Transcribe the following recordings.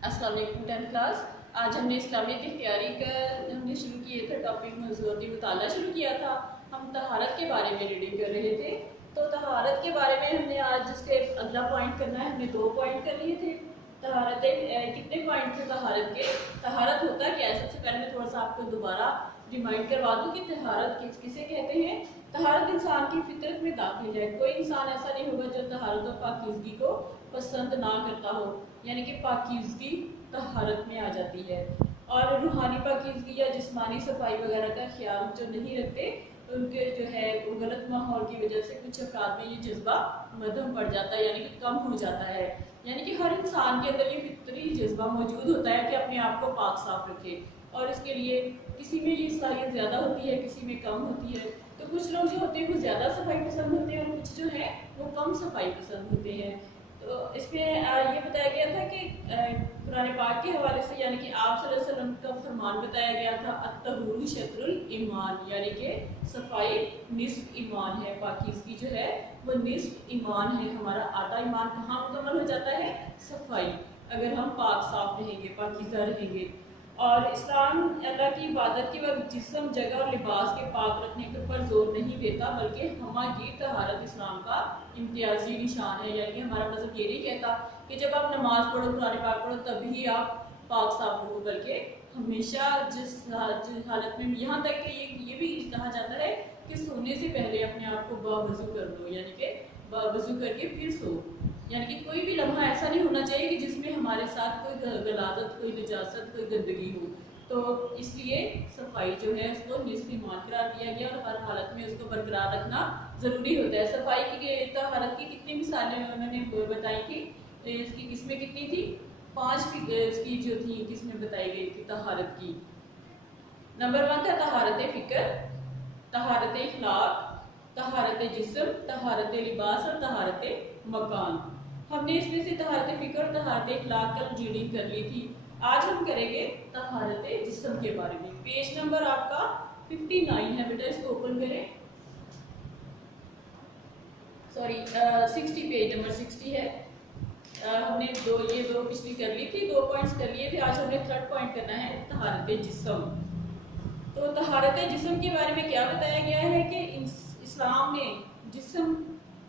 अस्सलाम वालेकुम 10th class. आज हमने इस्लामिक इख्तियारी का हमने शुरू किए थे टॉपिक मौज़ूआती मुताला शुरू किया था। हम तहारत के बारे में रीडिंग कर रहे थे। तो तहारत के बारे में हमने आज जिसके अगला पॉइंट करना है, हमने 2 पॉइंट कर लिए थे। तहारत कितने पॉइंट थे तहारत के? तहारत होता क्या है? सबसे पहले मैं थोड़ा सा आपको दोबारा रिमाइंड करवा दूँ कि तहारत किसे कहते हैं। तहारत इंसान की फितरत में दाखिल है। कोई इंसान ऐसा नहीं होगा जो तहारत और पाकीज़गी को पसंद ना करता हो, यानी कि पाकीज़गी तहारत में आ जाती है। और रूहानी पाकीज़गी या जिस्मानी सफाई वगैरह का ख्याल जो नहीं रखते, उनके जो है वो गलत माहौल की वजह से कुछ अफराद में ये जज्बा मध्यम पड़ जाता है, यानी कि कम हो जाता है। यानी कि हर इंसान के अंदर ये फितरी जज्बा मौजूद होता है कि अपने आप को पाक साफ रखे, और इसके लिए किसी में ये सलाहियत ज़्यादा होती है, किसी में कम होती है। तो कुछ लोग जो होते हैं वो ज़्यादा सफाई पसंद होते हैं और कुछ जो है वो कम सफाई पसंद होते हैं। तो इसमें ये बताया गया था कि कुरान पाक के हवाले से, यानी कि आप सल्लल्लाहु अलैहि वसल्लम का फरमान बताया गया था, अत्तहुरु शत्रुल ईमान, यानी कि सफाई निस्फ ईमान है। पाकीज़गी जो है वो निस्फ ईमान है। हमारा आधा ईमान कहाँ मुकम्मल हो जाता है? सफाई। अगर हम पाक साफ रहेंगे, पाकीज़ा रहेंगे। और इस्लाम अल्लाह की इबादत के वक्त जिस्म, जगह और लिबास के पाक रखने के ऊपर जोर नहीं देता, बल्कि हमारी तहारत इस्लाम का इम्तियाजी निशान है। यानी कि हमारा मज़हब ये नहीं कहता कि जब आप नमाज पढ़ो, कुरान पाक पढ़ो, तभी आप पाक साफ रहो, बल्कि हमेशा जिस हालत में, यहाँ तक कि ये भी कहा जाता है कि सोने से पहले अपने आप को बावज़ू कर दो, यानी कि बावज़ू करके फिर सो। यानी कि कोई भी लम्हा ऐसा नहीं होना चाहिए कि जिसमें हमारे साथ कोई गलाजत, कोई निजासत, कोई गंदगी हो। तो इसलिए सफाई जो है उसको निस्फ ईमान करार दिया गया, और हर हालत में उसको बरकरार रखना ज़रूरी होता है। सफाई की तहारत की कितनी मिसालें उन्होंने बताई थी, इसकी किस्में कितनी थी? 5 इसकी जो थी किस्में बताई गई थी तहारत की। नंबर 1 था तहारत फ़िक्र, तहारत इखलाक, तहारत जिस्म, तहारत लिबास और तहारत मकान। हमने इसमें से तहारत फ़िक्र और तहारत इखलाक का रीडिंग कर ली थी। आज हम करेंगे तहारत जिस्म के बारे में। पेज नंबर आपका 59 है बेटा, इसको ओपन करें। सॉरी 60, पेज नंबर 60 है। हमने ये दो पिछली कर ली थी, 2 पॉइंट्स कर लिए थे। आज हमने 3rd पॉइंट करना है, तहारत जिस्म। तो तहारत जिस्म के बारे में क्या बताया गया है कि इस्लाम ने जिस्म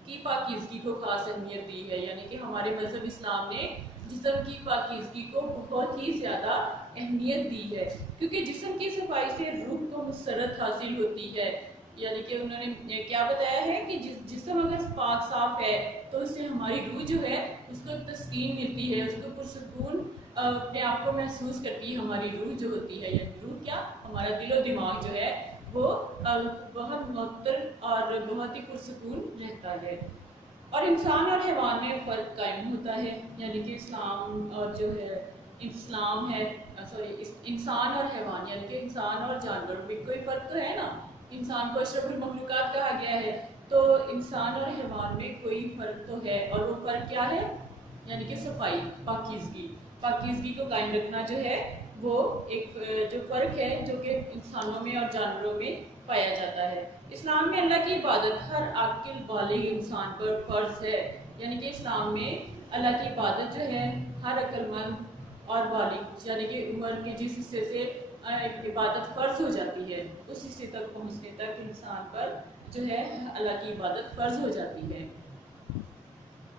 की पाकीज़गी को खास अहमियत दी है। यानी कि हमारे मज़हब इस्लाम ने जिस्म की पाकीज़गी को बहुत ही ज़्यादा अहमियत दी है, क्योंकि जिस्म की सफाई से रूह को मुसरत हासिल होती है। यानी कि उन्होंने क्या बताया है कि जिस्म अगर पाक साफ है तो उससे हमारी रूह जो है उसको तस्कीन मिलती है, उसको पुरसकून अपने आप को महसूस करती है। हमारी रूह जो होती है, यानी रूह क्या, हमारा दिलो दिमाग जो है वो बहुत मुअत्तल और बहुत ही पुरसकून रहता है। और इंसान और हैवान में फ़र्क कायम होता है। यानी कि इस्लाम और जो है इस्लाम है, इंसान और हैवान, यानी कि इंसान और जानवर में कोई फ़र्क तो है ना। इंसान को अशरफुल मखलूक़ात कहा गया है, तो इंसान और हैवान में कोई फ़र्क तो है, और वो फ़र्क क्या है? यानी कि सफाई, पाकीज़गी को कायम रखना जो है वो एक जो फ़र्क है जो कि इंसानों में और जानवरों में पाया जाता है। इस्लाम में अल्लाह की इबादत हर आकिल बालिग इंसान पर फ़र्ज़ है। यानी कि इस्लाम में अल्लाह की इबादत जो है हर अक्लमंद और बालिग, यानी कि उम्र के जिस हिस्से से इबादत फ़र्ज़ हो जाती है, उस हिस्से तक पहुँचने तक इंसान पर जो है अल्लाह की इबादत फ़र्ज़ हो जाती है।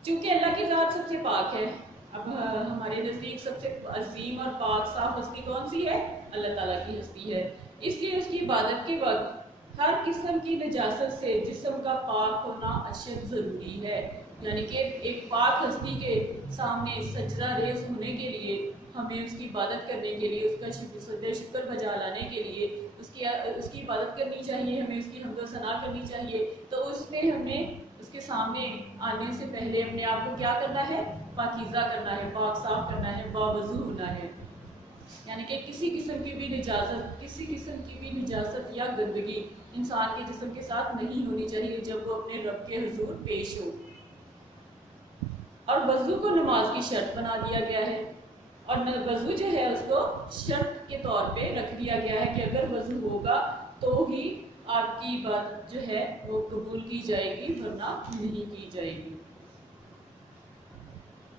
चूँकि अल्लाह की ज़ात सबसे पाक है, अब हमारे नज़दीक सबसे अजीम और पाक साफ हस्ती कौन सी है? अल्लाह ताला की हस्ती है। इसलिए उसकी इबादत के वक्त हर किस्म की नजासत से जिस्म का पाक होना अशद ज़रूरी है। यानी कि एक पाक हस्ती के सामने सजदा रेज़ होने के लिए, हमें उसकी इबादत करने के लिए, उसका शुक्र बजा लाने के लिए उसकी इबादत करनी चाहिए, हमें उसकी हम्द सना करनी चाहिए। तो उसमें हमें उसके सामने आने से पहले अपने आप को क्या करना है? पाकीज़ा करना है, पाक साफ करना है, बावज़ू होना है। यानी कि किसी किस्म की भी निजासत या गंदगी इंसान के जिस्म के साथ नहीं होनी चाहिए जब वो अपने रब के हुजूर पेश हो। और वज़ू को नमाज की शर्त बना दिया गया है, और वज़ू जो है उसको शर्त के तौर पे रख दिया गया है कि अगर वज़ू होगा तो ही आपकी इबादत जो है वो कबूल की जाएगी, वरना नहीं की जाएगी।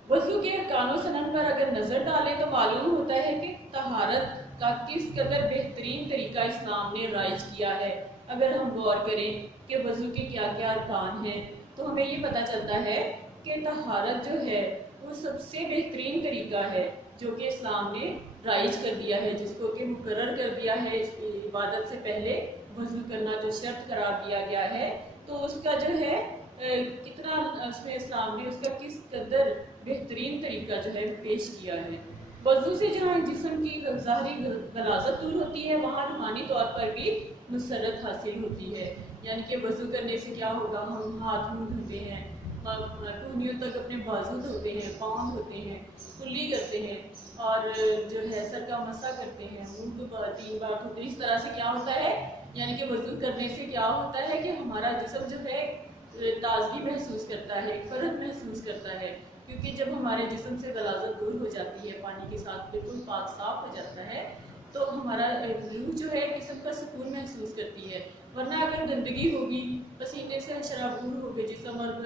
وضو کے ارکان و سنن پر اگر نظر ڈالیں تو معلوم ہوتا ہے کہ طہارت کا کس قدر بہترین طریقہ اسلام نے رائج کیا ہے۔ اگر ہم غور کریں کہ وضو کے کیا کیا ارکان ہیں تو ہمیں یہ پتہ چلتا ہے کہ طہارت جو ہے وہ سب سے بہترین طریقہ ہے جو کہ اسلام نے رائج کر دیا ہے، جس کو کہ مقرر کر دیا ہے۔ اس عبادت سے پہلے وضو کرنا جو شرط قرار دیا گیا ہے، تو اس کا جو ہے کتنا اس میں اسلام نے اس کا کس قدر بہترین طریقہ جو ہے پیش کیا ہے۔ وضو سے جہاں جسم کی ظاہری غلاظت دور ہوتی ہے، وہاں روحانی طور پر بھی مسرت حاصل ہوتی ہے۔ یعنی کہ وضو کرنے سے کیا ہوگا، ہم ہاتھ منہ دھوتے ہیں، کہنیوں تک اپنے بازو دھوتے ہیں، پاؤں دھوتے ہیں، کلی کرتے ہیں، اور جو ہے سر کا مسح کرتے ہیں، منہ کو 3 بار دھوتے ہیں۔ اس طرح سے کیا ہوتا ہے، یعنی کہ وضو کرنے سے کیا ہوتا ہے کہ ہمارا جسم جو ہے تازگی محسوس کرتا ہے، ایک فرحت محسوس کرتا ہے، کیونکہ جب ہمارے جسم سے غلاظت دور ہو جاتی ہے، پانی کے ساتھ بالکل پاک صاف ہو جاتا ہے، تو ہمارا روح جو ہے جسم کا سکون محسوس کرتی ہے۔ ورنہ اگر گندگی ہوگی، پسینے سے شرابور ہوگے جسم، اور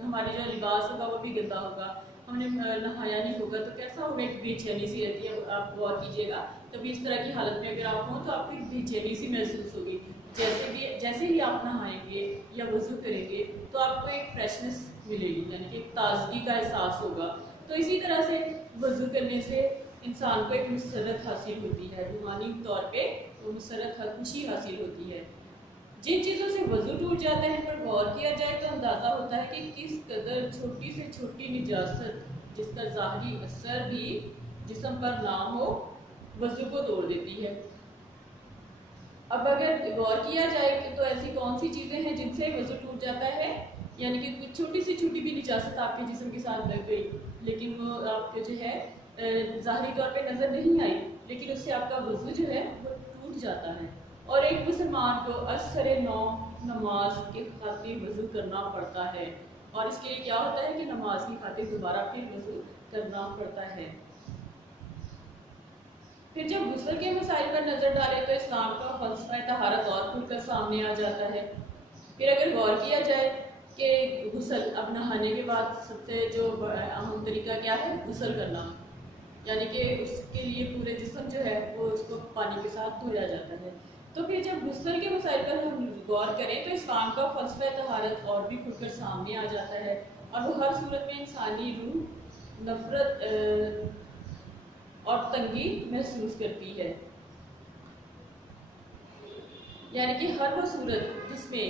ہمارے جو لباس ہوگا وہ بھی گندا ہوگا، ہم نے نہایا نہیں ہوگا، تو کیسا ہوگا، ایک بے چینی سی رہتی ہے۔ آپ غور کیجیے گا، کبھی اس طرح کی حالت میں اگر آپ ہوں تو آپ کو ایک بے چینی سی محسوس ہوگی۔ جیسے ہی آپ نہائیں گے یا وضو کریں گے تو آپ کو ایک فریشنس ملے گی، یعنی کہ ایک تازگی کا احساس ہوگا۔ تو اسی طرح سے وضو کرنے سے انسان کو ایک مسرت حاصل ہوتی ہے، روحانی طور پہ وہ مسرت خوشی حاصل ہوتی ہے۔ جن چیزوں سے وضو ٹوٹ جاتا ہے پر غور کیا جائے تو اندازہ ہوتا ہے کہ کس قدر چھوٹی سے چھوٹی نجاست، جس کا ظاہری اثر بھی جسم پر نہ ہو، وضو کو توڑ دیتی ہے۔ اب اگر غور کیا جائے تو ایسی کون سی چیزیں ہیں جن سے وضو ٹوٹ جاتا ہے، یعنی کہ کچھ چھوٹی سے چھوٹی بھی نجاست آپ کے جسم کے ساتھ لگ گئی، لیکن وہ آپ کے جو ہے ظاہری طور پہ نظر نہیں آئی، لیکن اس سے آپ کا وضو جو ہے وہ ٹوٹ جاتا ہے۔ اور ایک مسلمان کو اثر نو نماز کے خاطر وضو کرنا پڑتا ہے، اور اس کے لیے کیا ہوتا ہے کہ نماز کی خاطر دوبارہ پھر وضو کرنا پڑتا ہے۔ پھر جب غسل کے مسائل پر نظر ڈالیں تو اسلام کا فلسفہ طہارت اور کھل کر سامنے آ جاتا ہے۔ پھر اگر غور کیا جائے کہ غسل، اب نہانے کے بعد سب سے جو اہم طریقہ کیا ہے، غسل کرنا، یعنی کہ اس کے لیے پورے جسم جو ہے وہ اس کو پانی کے ساتھ دھویا جاتا ہے۔ تو پھر جب غسل کے مسائل پر ہم غور کریں تو اسلام کا فلسفہ طہارت اور بھی کھل کر سامنے آ جاتا ہے، اور وہ ہر صورت میں انسانی روح نفرت اور تنگی محسوس کرتی ہے۔ یعنی کہ ہر وہ صورت جس میں،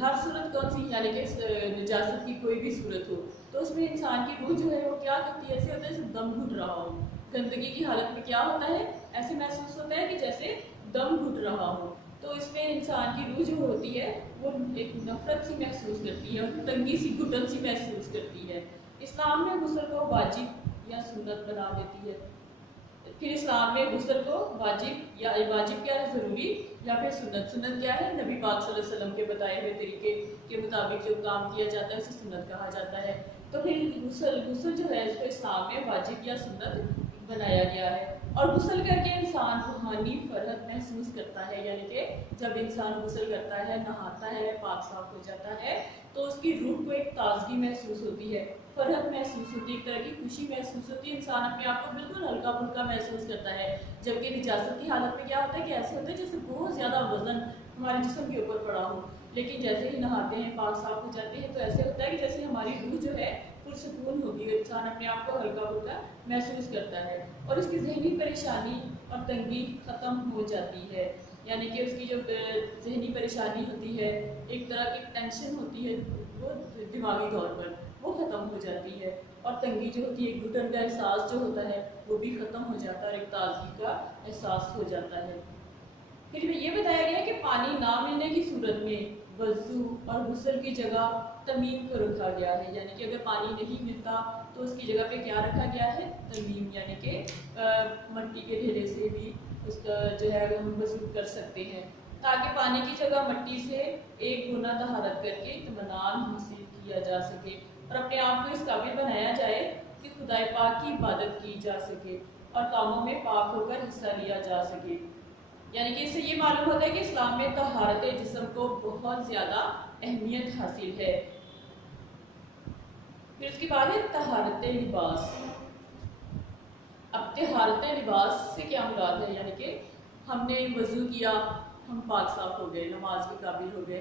ہر صورت کون سی، یعنی کہ نجاست کی کوئی بھی صورت ہو تو اس میں انسان کی روح جو ہے وہ کیا کرتی ہے، ایسے ہوتا ہے جیسے دم گھٹ رہا ہو۔ گندگی کی حالت میں کیا ہوتا ہے، ایسے محسوس ہوتا ہے کہ جیسے دم گھٹ رہا ہو۔ تو اس میں انسان کی روح جو ہوتی ہے وہ ایک نفرت سی محسوس کرتی ہے، اور تنگی سی، گھٹن سی محسوس کرتی ہے۔ اسلام میں غسل کو واجب یا سنت بنا دیتی ہے۔ پھر اسلام میں غسل کو واجب کیا ہے، ضروری، یا پھر سنت کیا ہے، نبی پاک صلی اللہ علیہ وسلم کے بتائے ہوئے طریقے کے مطابق جو کام کیا جاتا ہے اسے سنت کہا جاتا ہے۔ تو پھر غسل جو ہے اس کو اسلام میں واجب یا سنت بنایا گیا ہے، اور غسل کر کے انسان روحانی فرحت محسوس کرتا ہے۔ یعنی کہ جب انسان غسل کرتا ہے، نہاتا ہے، پاک صاف ہو جاتا ہے، تو اس کی روح کو ایک تازگی محسوس ہوتی ہے، فرحت محسوس ہوتی ہے، ایک طرح کی خوشی محسوس ہوتی ہے، انسان اپنے آپ کو بالکل ہلکا پھلکا محسوس کرتا ہے۔ جبکہ نجاست کی حالت میں کیا ہوتا ہے کہ ایسے ہوتا ہے جیسے بہت زیادہ وزن ہمارے جسم کے اوپر پڑا ہو، لیکن جیسے ہی نہاتے ہیں، پاک صاف ہو جاتے ہیں، تو ایسے ہوتا ہے کہ جیسے ہماری روح جو ہے پرسکون ہوگی، انسان اپنے آپ کو ہلکا پھلکا محسوس کرتا ہے، اور اس کی ذہنی پریشانی اور تنگی ختم ہو جاتی ہے۔ یعنی کہ اس کی جو ذہنی پریشانی ہوتی ہے، ایک طرح کی ٹینشن ہوتی ہے، وہ دماغی طور پر وہ ختم ہو جاتی ہے، اور تنگی جو ہوتی ہے، گھٹن کا احساس جو ہوتا ہے وہ بھی ختم ہو جاتا ہے، اور ایک تازگی کا احساس ہو جاتا ہے۔ پھر یہ بتایا گیا کہ پانی نہ ملنے کی صورت میں وضو اور غسل کی جگہ تمیم کو رکھا گیا ہے۔ یعنی کہ اگر پانی نہیں ملتا تو اس کی جگہ پہ کیا رکھا گیا ہے، تمیم، یعنی کہ مٹی کے ڈھیلے سے بھی اس کا جو ہے ہم وضو کر سکتے ہیں، تاکہ پانی کی جگہ مٹی سے ایک گنا طہارت کر کے اطمینان حاصل کیا جا سکے، اور اپنے آپ کو اس قابل بنایا جائے کہ خدائے پاک کی عبادت کی جا سکے اور کاموں میں پاک ہو کر حصہ لیا جا سکے۔ یعنی کہ اس سے یہ معلوم ہوتا ہے کہ اسلام میں طہارت جسم کو بہت زیادہ اہمیت حاصل ہے۔ फिर उसके बाद है तहारत लिबास। अब तहारत लिबास से क्या मुराद है, यानी कि हमने वज़ू किया, हम पाक साफ हो गए, नमाज के काबिल हो गए,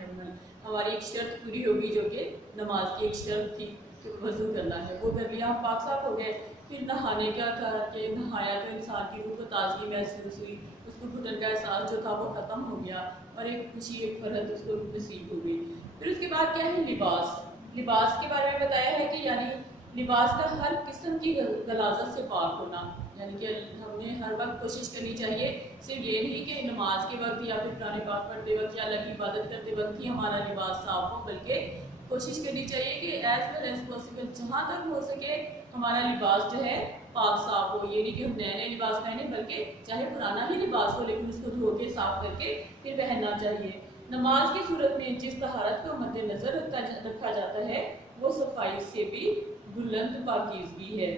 हमारी एक शर्त पूरी होगी जो कि नमाज की एक शर्त थी कि वज़ू करना है, वो कर लिया, हम पाक साफ हो गए। फिर नहाने का था कि नहाया तो इंसान की रूह को ताजगी महसूस हुई, उसको घुटन का एहसास जो था वो ख़त्म हो गया और एक खुशी, एक फरहत उसको नसीब हो गई। फिर उसके बाद क्या है लिबास। लिबास के बारे में बताया है कि यानी लिबास का हर किस्म की गलाजत से पाक होना, यानी कि हमने हर वक्त कोशिश करनी चाहिए, सिर्फ ये नहीं कि नमाज के वक्त या फिर कुरान पाक पढ़ते वक्त या अल्लाह की इबादत करते वक्त ही हमारा लिबास साफ हो, बल्कि कोशिश करनी चाहिए कि एज वेल एज पॉसिबल जहाँ तक हो सके हमारा लिबास जो है पाक साफ हो। ये नहीं कि हम नए नए लिबास पहने, बल्कि चाहे पुराना ही लिबास हो लेकिन उसको धो के साफ करके फिर पहनना चाहिए। नमाज की सूरत में जिस तहारत को मद्देनजर रखा जाता है वो सफाई से भी बुलंद पाकीज़गी है,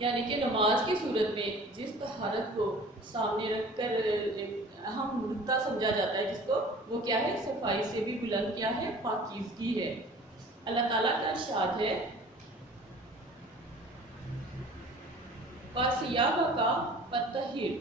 यानी कि नमाज की सूरत में जिस तहारत को सामने रखकर एक अहम नुक्ता समझा जाता है जिसको, वो क्या है, सफाई से भी बुलंद क्या है, पाकीज़गी है। अल्लाह ताला का इरशाद है पासियाबा का फतहिर,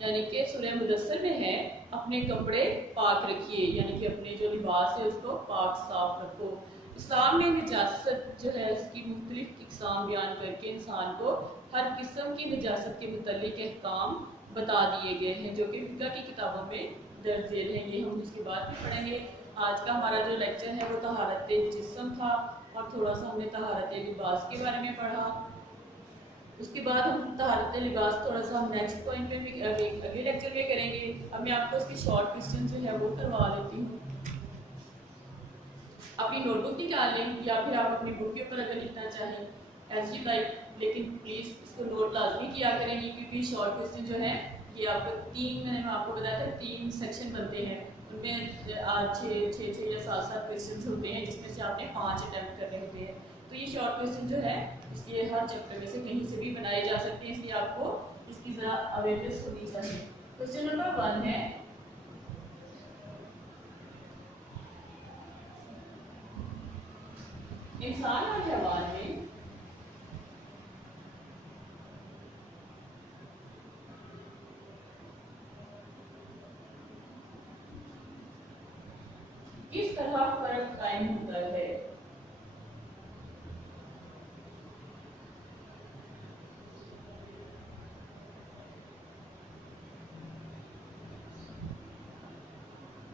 यानी कि सूरह मुदस्सर में है अपने कपड़े पाक रखिए, यानी कि अपने जो लिबास है उसको पाक साफ रखो। इस्लाम में निजासत जो है उसकी मुख्तलिफ इकसाम बयान करके इंसान को हर किस्म की निजासत के मुतल्लिक अहकाम बता दिए गए हैं जो कि फिक़्ह की किताबों में दर्ज झेल हैं। ये हम उसके बाद भी पढ़ेंगे। आज का हमारा जो लेक्चर है वो तहारत जिस्म था और थोड़ा सा हमने तहारत लिबास के बारे में पढ़ा। उसके बाद हम तहारत लिबास थोड़ा सा हम नेक्स्ट पॉइंट में भी अगले लेक्चर में करेंगे। अब मैं आपको उसकी शॉर्ट क्वेश्चन जो है वो करवा देती हूँ। अपनी नोटबुक निकाल लें या फिर आप अपनी बुक के ऊपर अगर लिखना चाहें एज यू लाइक, लेकिन प्लीज़ इसको नोट लाजमी किया करेंगे क्योंकि शॉर्ट क्वेश्चन जो है ये आपको मैंने आपको बताया था 3 सेक्शन बनते हैं, उनमें आज 6 या 7 क्वेश्चन होते हैं जिसमें से आपने 5 अटैम्प्ट करने होते हैं। तो ये शॉर्ट क्वेश्चन जो है इसलिए हर चैप्टर में से कहीं से भी बनाए जा सकते हैं, इसलिए आपको इसकी ज़रा अवेयरनेस होनी चाहिए। क्वेश्चन नंबर 1 है इंसान और हैवान में किस तरह फर्क कायम होता है।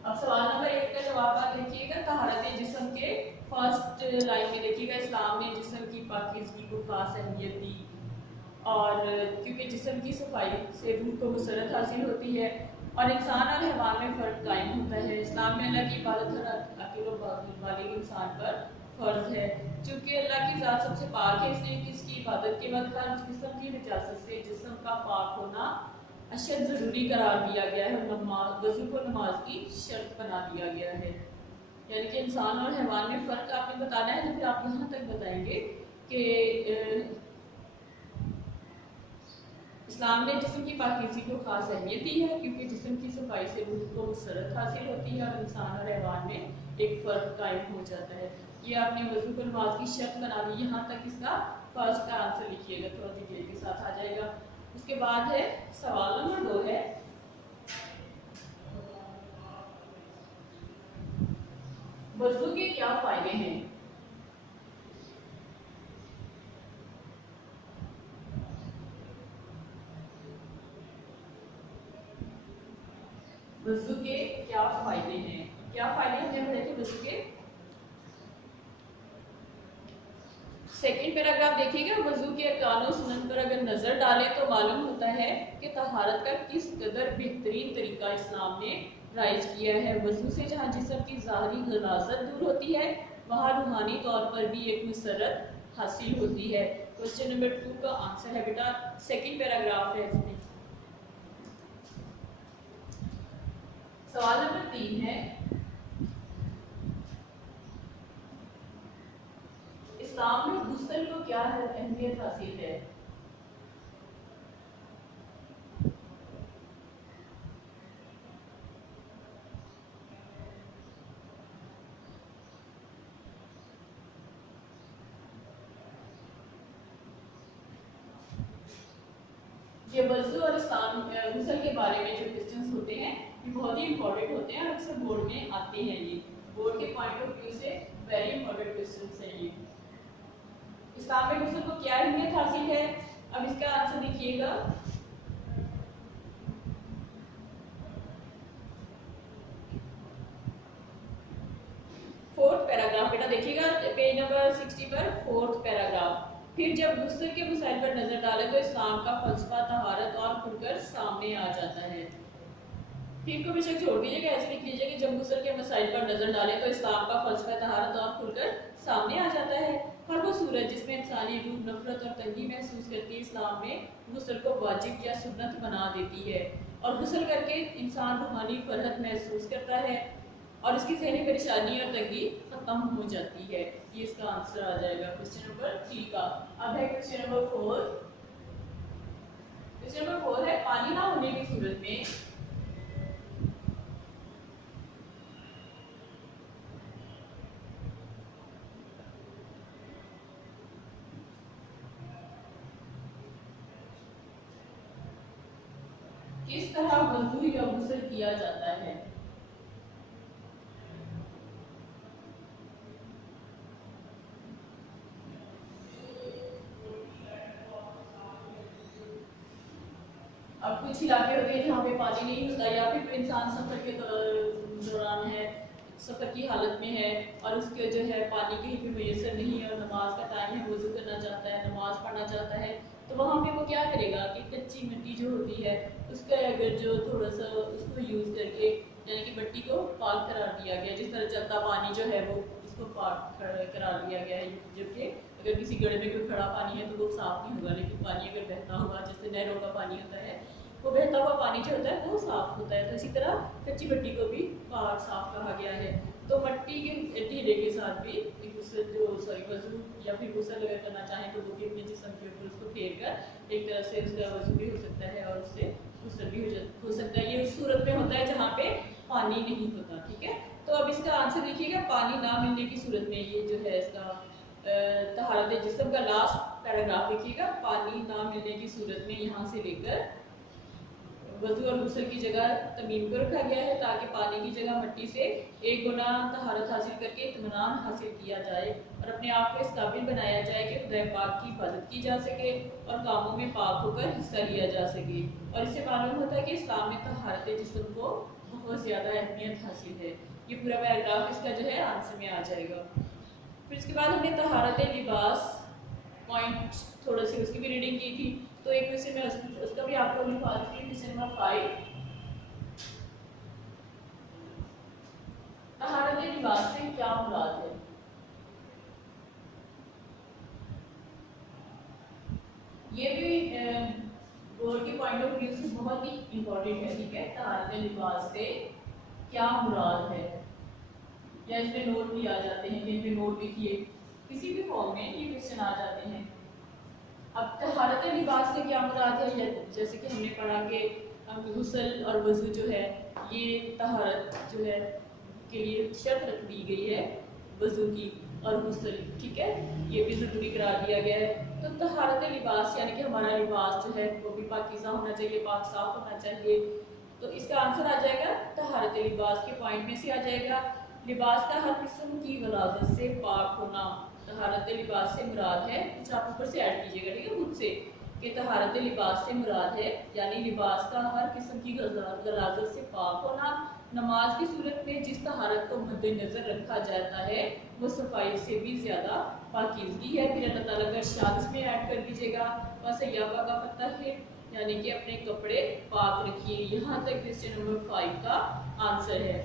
अब सवाल नंबर 1 का जवाब आप देखिएगा, तहारत जिस्म के फर्स्ट लाइन में देखिएगा, इस्लाम ने जिस्म की पाकीज़गी को खास अहमियत दी और क्योंकि जिस्म की सफाई से रूह को मसरत हासिल होती है और इंसान और हैवान में फ़र्क कायम होता है। इस्लाम में अल्लाह की इबादत हर अक़ील वाले इंसान पर फ़र्ज है। चूँकि अल्लाह की ज़ात सबसे पाक है इसलिए इसकी इबादत के वक्त हर किस्म की निजासत से जिस्म का पाक होना अशद ज़रूरी करार दिया गया है और वज़ू को नमाज की शर्त बना दिया गया है। यानी कि इंसान और हैवान में फ़र्क आपने बताना है तो फिर आप यहाँ तक बताएंगे कि इस्लाम ने जिस्म की पाकीज़गी को खास अहमियत दी है क्योंकि जिस्म की सफाई से रूह को मसरत हासिल होती है और इंसान और हैवान में एक फ़र्क कायम हो जाता है। ये आपने वज़ू को नमाज की शर्त बना दी। यहाँ तक इसका फर्स्ट का आंसर लिखिएगा, थोड़ा डिटेल के साथ आ जाएगा। उसके बाद है सवाल नंबर 2 है वज़ू के क्या फ़ायदे हैं। वज़ू के क्या फ़ायदे हैं, क्या फ़ायदे हमने पढ़े थे वज़ू के। सेकंड पैराग्राफ देखिएगा, वज़ू के अरकान और सुनन पर अगर नज़र डालें तो मालूम होता है कि तहारत का किस कदर बेहतरीन तरीका इस्लाम ने राइज किया है। वज़ू से जहाँ जिस्म की ज़ाहरी गलाज़त दूर होती है वहाँ रूहानी तौर पर भी एक मसरत हासिल होती है। क्वेश्चन नंबर 2 का आंसर है बेटा सेकंड पैराग्राफ है इसमें। सवाल नंबर 3 है इस्लाम में गुस्ल को क्या अहमियत हासिल है। ये वज़ू और गुस्ल के बारे में जो क्वेश्चंस होते हैं ये बहुत ही इंपॉर्टेंट होते हैं और अक्सर बोर्ड में आते हैं। ये बोर्ड के पॉइंट ऑफ व्यू से वेरी इंपॉर्टेंट क्वेश्चंस हैं ये। इस्लाम में गुस्ल को क्या अहमियत हासिल है, अब इसका आंसर देखिएगा। फोर्थ पैराग्राफ बेटा देखिएगा पेज नंबर 60 पर फोर्थ पैराग्राफ। फिर जब गुस्ल के मसाइल पर नजर डालें तो इस्लाम का फलसफा तहारत और खुलकर सामने आ जाता है। फिर को बेशक छोड़ दीजिएगा, ऐसे लिख लीजिए कि जब गुस्ल के मसाइल पर नजर डालें तो इस्लाम का फलसफा तहारत और खुलकर सामने आ जाता है। हर वो सूरत जिसमें इंसानी रूह नफरत और तंगी महसूस करती है, इस्लाम में गुस्ल को वाजिब या सुन्नत बना देती है और गुस्ल करके इंसान रूहानी फरहत महसूस करता है और इसकी ज़हनी परेशानी और तंगी खत्म हो जाती है। ये इसका आंसर आ जाएगा क्वेश्चन नंबर 3 का। अब है क्वेश्चन नंबर 4। क्वेश्चन नंबर 4 है पानी ना होने की सूरत में किस तरह वज़ू या गुस्ल किया जाता है। अब कुछ इलाके होते हैं जहाँ पे पानी नहीं होता या फिर इंसान सफ़र के दौरान है, सफ़र की हालत में है और उसके जो है पानी कहीं भी मैसर नहीं है और नमाज का टाइम है, वज़ू करना चाहता है, नमाज पढ़ना चाहता है, तो वहाँ पे वो क्या करेगा कि कच्ची मिट्टी जो होती है उसका अगर जो थोड़ा सा उसको यूज़ करके यानी कि मिट्टी को पाक करार दिया गया, जिस तरह चलता पानी जो है वो उसको पाक करार दिया गया है। जबकि अगर किसी गड्ढे में कोई खड़ा पानी है तो वो साफ़ नहीं होगा, लेकिन पानी अगर बहता हुआ जैसे नहरों का पानी होता है वो बहता हुआ पानी जो होता है वो साफ़ होता है। तो इसी तरह कच्ची मिट्टी को भी पाक साफ़ कहा गया है। तो मिट्टी के ढीले के साथ भी वज़ू या फिर गुस्ल अगर करना चाहें तो वो भी अपने जिस्म के ऊपर उसको फेर कर एक तरह से उसका वज़ू भी हो सकता है और उससे गुस्ल भी हो सकता है। ये उस सूरत में होता है जहाँ पे पानी नहीं होता। ठीक है, तो अब इसका आंसर देखिएगा पानी ना मिलने की सूरत में ये जो है इसका तहारत जिस्म का लास्ट पैराग्राफ देखिएगा। पानी ना मिलने की सूरत में यहाँ से लेकर वज़ू और गुस्ल की जगह तमीम को रखा गया है ताकि पानी की जगह मिट्टी से एक गुना तहारत हासिल करके इत्मीनान हासिल किया जाए और अपने आप को इस काबिल बनाया जाए कि खुदा पाक की इबादत की जा सके और कामों में पाक होकर हिस्सा लिया जा सके। और इससे मालूम होता है कि इस्लाम में तहारत जिस्म को बहुत ज़्यादा अहमियत हासिल है। ये पूरा पैराग्राफ इसका जो है आंसर में आ जाएगा। फिर इसके बाद हमने तहारत लिबास पॉइंट थोड़ा सी उसकी भी रीडिंग की थी, तो एक क्वेश्चन में उसका भी आपको लिखवा देती हूँ। क्वेश्चन नंबर 5, तहारत लिबास से क्या मुराद है। ये भी बोर्ड के पॉइंट ऑफ व्यू से बहुत ही इंपॉर्टेंट है। ठीक है, तहारत लिबास से क्या मुराद है, या इसमें नोट भी आ जाते हैं, जिन पे नोट लिखिए, किसी भी फॉर्म में ये क्वेश्चन आ जाते हैं। अब तहारत लिबास से क्या मुराद है, जैसे कि हमने पढ़ा कि गुस्ल और वज़ू जो है ये तहारत जो है के लिए शर्त रख दी गई है वज़ू की और गुस्ल। ठीक है, ये भी ज़रूरी करार दिया गया है। तो तहारत लिबास यानी कि हमारा लिबास जो है वो भी पाकीज़ा होना चाहिए, पाक साफ होना चाहिए। तो इसका आंसर आ जाएगा तहारत लिबास के पॉइंट में से आ जाएगा लिबास का हर किस्म की गलाज़त से पाक होना। तहारत लिबास से मुराद है, कुछ आप ऊपर से ऐड कीजिएगा, ठीक है, खुद से, कि तहारत लिबास से मुराद है यानी लिबास का हर किस्म की गलाज़त से पाक होना। नमाज की सूरत में जिस तहारत को मद्देनज़र रखा जाता है वो सफाई से भी ज़्यादा पाकीज़गी है। फिर अल्लाह ताला का इरशाद इसमें ऐड कर दीजिएगा, वसय्याबा का फतह है यानी कि अपने कपड़े पाक रखिए। यहाँ तक क्वेश्चन नंबर 5 का आंसर है।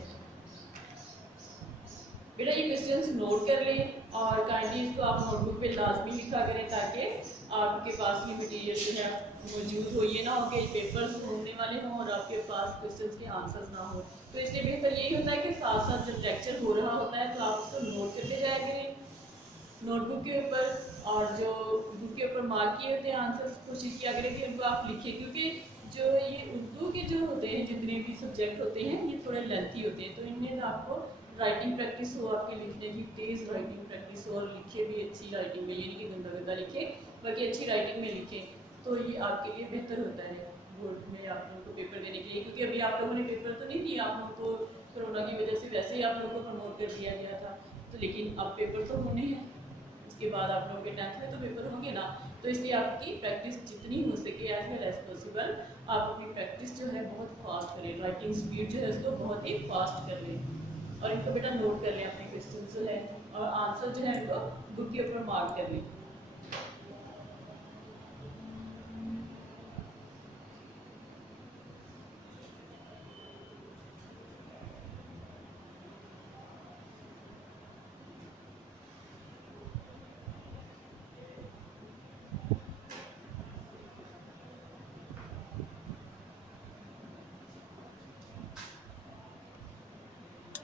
बेटा ये क्वेश्चंस नोट कर लें और काइंडली इसको आप नोटबुक पे लाजमी लिखा करें ताकि आपके पास ये मटेरियल जो है मौजूद हो। ये ना हो कि पेपर्स घूमने वाले हों और आपके पास क्वेश्चंस के आंसर्स ना हो। तो इसलिए बेहतर यही होता है कि साथ साथ जब लेक्चर हो रहा होता है तो आप उसको नोट करते जाया करें नोटबुक के ऊपर, और जो बुक के ऊपर मार्क किए होते हैं आंसर्स कोशिश किया करें कि उनको आप लिखें, क्योंकि जो ये उर्दू के जो होते हैं जितने भी सब्जेक्ट होते हैं ये थोड़े लेंथी होते हैं, तो इनमें आपको राइटिंग प्रैक्टिस हो, आपके लिखने की तेज़ राइटिंग प्रैक्टिस हो और लिखे भी अच्छी राइटिंग में, यानी कि गंदा गंदा लिखे बाकी अच्छी राइटिंग में लिखें। तो ये आपके लिए बेहतर होता है बोर्ड में आप लोगों को पेपर देने के लिए, क्योंकि अभी आप लोगों ने पेपर तो नहीं दिया, आप लोगों को कोरोना की वजह से वैसे ही आप लोगों को प्रमोट कर दिया गया था, तो लेकिन अब पेपर तो होने हैं, इसके बाद आप लोगों के 10th में तो पेपर होंगे ना, तो इसलिए आपकी प्रैक्टिस जितनी हो सके एज वेल एज पॉसिबल आप अपनी प्रैक्टिस जो है बहुत फास्ट करें, राइटिंग स्पीड जो है उसको बहुत ही फास्ट कर लें, और इनको बेटा नोट कर लें अपने क्वेश्चन जो है, और आंसर जो है इनको बुक के ऊपर मार्क कर लें।